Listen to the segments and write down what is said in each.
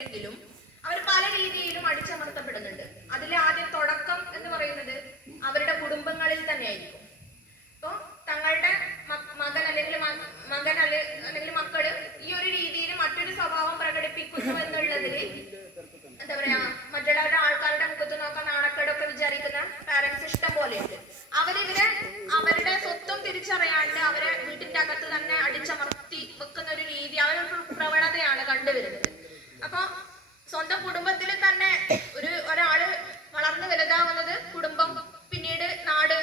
എങ്കിലും അവർ പല രീതിയിലും അടിച്ചമർത്തപ്പെടുന്നുണ്ട്. അതിലെ ആദ്യം തുടക്കം എന്ന് പറയുന്നത് അവരുടെ കുടുംബങ്ങളിൽ തന്നെയായിരിക്കും. അപ്പോ തങ്ങളുടെ മ- മകൻ അല്ലെങ്കിൽ മകൻ അല്ലെങ്കിൽ മക്കൾ ഈ ഒരു രീതിയിൽ മറ്റൊരു സ്വഭാവം പ്രകടിപ്പിക്കുന്നു എന്നുള്ളതിൽ എന്താ പറയാ മറ്റുള്ളവരുടെ ആൾക്കാരുടെ മുഖത്ത് നോക്കാൻ നാണക്കേടൊക്കെ വിചാരിക്കുന്ന പാരന്റ്സ് ഇഷ്ടം പോലെയുണ്ട്. അവരിവരെ അവരുടെ സ്വത്വം തിരിച്ചറിയാണ്ട് അവരെ വീട്ടിന്റെ അകത്ത് തന്നെ അടിച്ചമർത്തി വെക്കുന്ന സ്വന്തം കുടുംബത്തിൽ തന്നെ ഒരു ഒരാൾ വളർന്നു വലുതാവുന്നത് കുടുംബം പിന്നീട് നാട്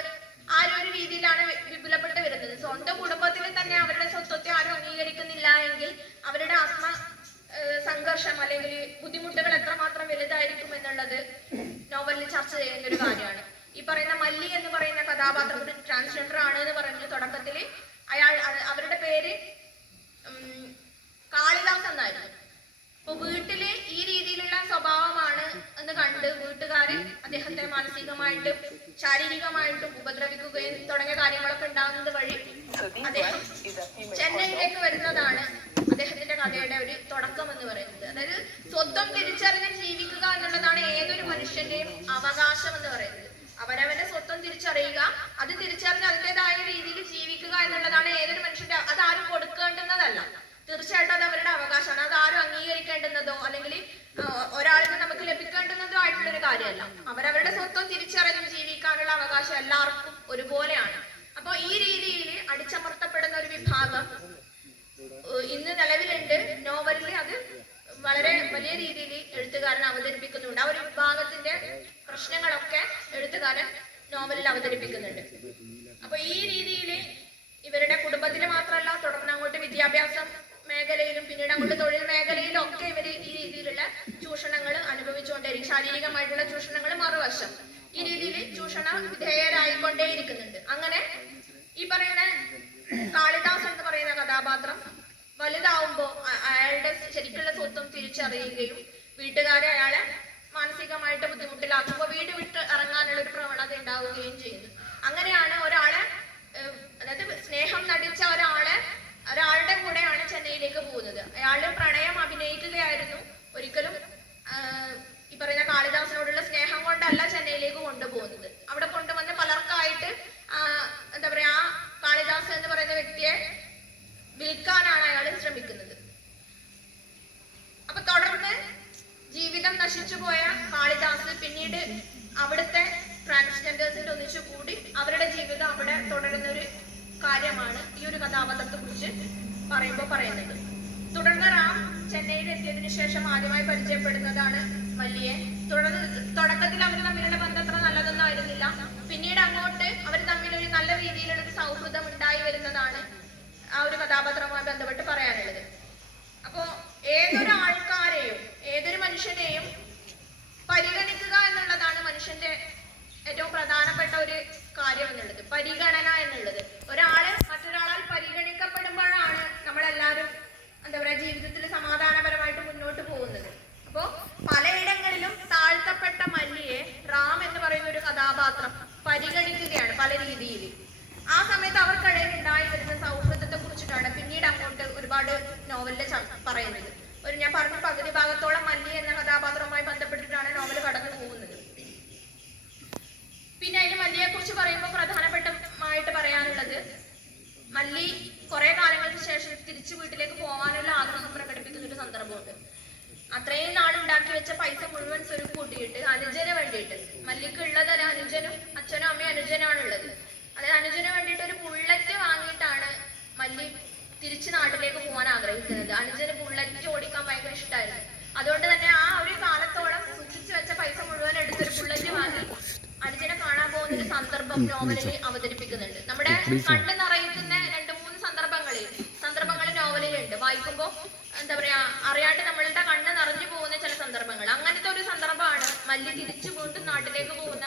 ആ ഒരു രീതിയിലാണ് വിപുലപ്പെട്ട് വരുന്നത്. സ്വന്തം കുടുംബത്തിൽ തന്നെ അവരുടെ സ്വത്വത്തെ ആരും അംഗീകരിക്കുന്നില്ല എങ്കിൽ അവരുടെ ആത്മ സംഘർഷം അല്ലെങ്കിൽ ബുദ്ധിമുട്ടുകൾ എത്രമാത്രം വലുതായിരിക്കും എന്നുള്ളത് നോവലിൽ ചർച്ച ചെയ്യുന്ന ഒരു കാര്യമാണ്. ഈ പറയുന്ന മല്ലി എന്ന് പറയുന്ന കഥാപാത്രം ഒരു ട്രാൻസ്ജെൻഡർ ആണ് എന്ന് പറഞ്ഞു തുടക്കത്തിൽ അയാൾ അവരുടെ പേര് കാളിദാസ് എന്നായിരുന്നു അപ്പൊ വീട്ടിൽ ഈ രീതിയിലുള്ള സ്വഭാവമാണ് എന്ന് കണ്ട് വീട്ടുകാര് അദ്ദേഹത്തെ മാനസികമായിട്ടും ശാരീരികമായിട്ടും ഉപദ്രവിക്കുകയും തുടങ്ങിയ കാര്യങ്ങളൊക്കെ ഉണ്ടാകുന്നത് വഴി അദ്ദേഹം ചെന്നൈയിലേക്ക് വരുന്നതാണ് അദ്ദേഹത്തിന്റെ കഥയുടെ ഒരു തുടക്കം എന്ന് പറയുന്നത്. അതായത് സ്വന്തം തിരിച്ചറിഞ്ഞ് ജീവിക്കുക എന്നുള്ളതാണ് ഏതൊരു മനുഷ്യന്റെയും അവകാശം എന്ന് പറയുന്നത്. അവനവന്റെ സ്വത്വം തിരിച്ചറിയുക അത് തിരിച്ചറിഞ്ഞ് അതിന്റെതായ രീതിയിൽ ജീവിക്കുക എന്നുള്ളതാണ് ഏതൊരു മനുഷ്യന്റെ അതാരും കൊടുക്കേണ്ടുന്നതല്ല തീർച്ചയായിട്ടും അത് അവരുടെ അവകാശമാണ് അത് ആരും അംഗീകരിക്കേണ്ടുന്നതോ അല്ലെങ്കിൽ ഒരാളിന് നമുക്ക് ലഭിക്കേണ്ടുന്നതോ ആയിട്ടുള്ള ഒരു കാര്യമല്ല അവരവരുടെ സ്വത്വം തിരിച്ചറിഞ്ഞ് ജീവിക്കാനുള്ള അവകാശം എല്ലാവർക്കും ഒരുപോലെയാണ്. അപ്പൊ ഈ രീതിയിൽ അടിച്ചമർത്തപ്പെടുന്ന ഒരു വിഭാഗം ഇന്ന് നിലവിലുണ്ട്. നോവലിൽ അത് വളരെ വലിയ രീതിയിൽ എഴുത്തുകാരൻ അവതരിപ്പിക്കുന്നുണ്ട്. ആ ഒരു വിഭാഗത്തിന്റെ പ്രശ്നങ്ങളൊക്കെ എഴുത്തുകാരൻ നോവലിൽ അവതരിപ്പിക്കുന്നുണ്ട്. അപ്പൊ ഈ രീതിയിൽ ഇവരുടെ കുടുംബത്തിൽ മാത്രമല്ല തുടർന്ന് അങ്ങോട്ട് വിദ്യാഭ്യാസം മേഖലയിലും പിന്നീട് അങ്ങോട്ട് തൊഴിൽ മേഖലയിലും ഒക്കെ ഇവർ ഈ രീതിയിലുള്ള ചൂഷണങ്ങൾ അനുഭവിച്ചുകൊണ്ടിരിക്കും ശാരീരികമായിട്ടുള്ള ചൂഷണങ്ങൾ മറുവശം. ഈ രീതിയിൽ ചൂഷണ വിധേയരായിക്കൊണ്ടേയിരിക്കുന്നുണ്ട്. അങ്ങനെ ഈ പറയുന്ന കാളിദാസ് എന്ന് പറയുന്ന കഥാപാത്രം വലുതാവുമ്പോ അയാളുടെ ശരിക്കുള്ള സ്വത്വം തിരിച്ചറിയുകയും വീട്ടുകാരെ അയാളെ മാനസികമായിട്ട് ബുദ്ധിമുട്ടിലാക്കുമ്പോൾ വീട് വിട്ട് ഇറങ്ങാനുള്ള ഒരു പ്രവണത ഉണ്ടാവുകയും ചെയ്യുന്നു അങ്ങനെയാണ് ഒരാളെ ഏഹ്, അതായത് സ്നേഹം നടിച്ച ഒരാളെ ഒരാളുടെ കൂടെയാണ് ചെന്നൈയിലേക്ക് പോകുന്നത് അയാളുടെ പ്രണയം അഭിനയിക്കുകയായിരുന്നു ഒരിക്കലും ആഹ്, ഈ പറയുന്ന കാളിദാസിനോടുള്ള സ്നേഹം കൊണ്ടല്ല ചെന്നൈയിലേക്ക് കൊണ്ടുപോകുന്നത് അവിടെ കൊണ്ടുവന്ന് പലർക്കായിട്ട് ആഹ്, എന്താ പറയാ ആ കാളിദാസ് എന്ന് പറയുന്ന വ്യക്തിയെ വിൽക്കാനാണ് അയാൾ ശ്രമിക്കുന്നത് അപ്പൊ തുടർന്ന് ജീവിതം നശിച്ചു പോയ കാളിദാസ് പിന്നീട് അവിടുത്തെ ട്രാൻസ്ജെൻഡേഴ്സിന്റെ ഒന്നിച്ചു കൂടി അവരുടെ ജീവിതം അവിടെ തുടരുന്ന ഒരു കാര്യമാണ് ഈ ഒരു കഥാപാത്രത്തെ കുറിച്ച് പറയുമ്പോൾ പറയുന്നത്. തുടർന്ന് റാം ചെന്നൈയിൽ എത്തിയതിനു ശേഷം ആദ്യമായി പരിചയപ്പെടുന്നതാണ് മല്ലിയെ തുടർന്ന് തുടക്കത്തിൽ അവർ തമ്മിലുള്ള ബന്ധം അത്ര നല്ലതൊന്നും ആയിരുന്നില്ല. പിന്നീട് അങ്ങോട്ട് അവർ തമ്മിൽ ഒരു നല്ല രീതിയിലുള്ള ഒരു സൗഹൃദം ഉണ്ടായി വരുന്നതാണ് ആ ഒരു കഥാപാത്രവുമായി ബന്ധപ്പെട്ട് പറയാനുള്ളത് അപ്പോ ഏതൊരു ആൾക്കാരെയും ഏതൊരു മനുഷ്യനെയും പരിഗണിക്കുക എന്നുള്ളതാണ് മനുഷ്യന്റെ ഏറ്റവും പ്രധാനപ്പെട്ട ഒരു കാര്യം എന്നുള്ളത് പരിഗണന എന്നുള്ളത് ഒരാൾ മറ്റൊരാളാൽ പരിഗണിക്കപ്പെടുമ്പോഴാണ് നമ്മളെല്ലാവരും എന്താ പറയാ ജീവിതത്തിൽ സമാധാനപരമായിട്ട് മുന്നോട്ട് പോകുന്നത്. അപ്പോ പലയിടങ്ങളിലും താഴ്ത്തപ്പെട്ട മല്ലിയെ റാം എന്ന് പറയുന്ന ഒരു കഥാപാത്രം പരിഗണിക്കുകയാണ് പല രീതിയിൽ ആ സമയത്ത് അവർക്കിടയിൽ ഉണ്ടായി വരുന്ന സൗഹൃദത്തെ കുറിച്ചിട്ടാണ് പിന്നീട് അങ്ങോട്ട് ഒരുപാട് നോവലിൽ പറയുന്നത്. ഒരു ഞാൻ പറഞ്ഞ പകുതി ഭാഗത്തോളം മല്ലി എന്ന കഥാപാത്രവുമായി ബന്ധപ്പെട്ടിട്ടാണ് നോവൽ കടന്നു പോകുന്നത്. പിന്നെ അതിന് മല്ലിയെ കുറിച്ച് പറയുമ്പോൾ പ്രധാനപ്പെട്ടമായിട്ട് പറയാനുള്ളത് മല്ലി കുറെ കാലങ്ങൾക്ക് ശേഷം തിരിച്ചു വീട്ടിലേക്ക് പോകാനുള്ള ആഗ്രഹം പ്രകടിപ്പിക്കുന്ന ഒരു സന്ദർഭമുണ്ട്. അത്രയും നാൾ ഉണ്ടാക്കി വെച്ച പൈസ മുഴുവൻ സ്വരൂപ് കൂട്ടിയിട്ട് അനുജന് വേണ്ടിയിട്ട്. മല്ലിക്ക് ഉള്ളത് അനുജനും അച്ഛനും അമ്മയും അനുജനാണ് ഉള്ളത്. അതായത് അനുജന് വേണ്ടിയിട്ട് ഒരു ബുള്ളറ്റ് വാങ്ങിയിട്ടാണ് മല്ലി തിരിച്ച് നാട്ടിലേക്ക് പോകാൻ ആഗ്രഹിക്കുന്നത്. അനുജന് ബുള്ളറ്റ് ഓടിക്കാൻ ഭയങ്കര ഇഷ്ടമായിരുന്നു അതുകൊണ്ട് തന്നെ ആ ഒരു കാലത്തോളം സൂക്ഷിച്ചു വെച്ച പൈസ മുഴുവൻ എടുത്തൊരു ബുള്ളറ്റ് വാങ്ങി അനുജനെ കാണാൻ പോകുന്ന ഒരു സന്ദർഭം നോവലിൽ അവതരിപ്പിക്കുന്നുണ്ട്. നമ്മുടെ കണ്ണ് വായിക്കുമ്പോൾ എന്താ പറയാ അറിയാണ്ട് നമ്മളുടെ കണ്ണ് നിറഞ്ഞു പോകുന്ന ചില സന്ദർഭങ്ങൾ. അങ്ങനത്തെ ഒരു സന്ദർഭമാണ് മല്ലി തിരിച്ചു വീണ്ടും നാട്ടിലേക്ക് പോകുന്ന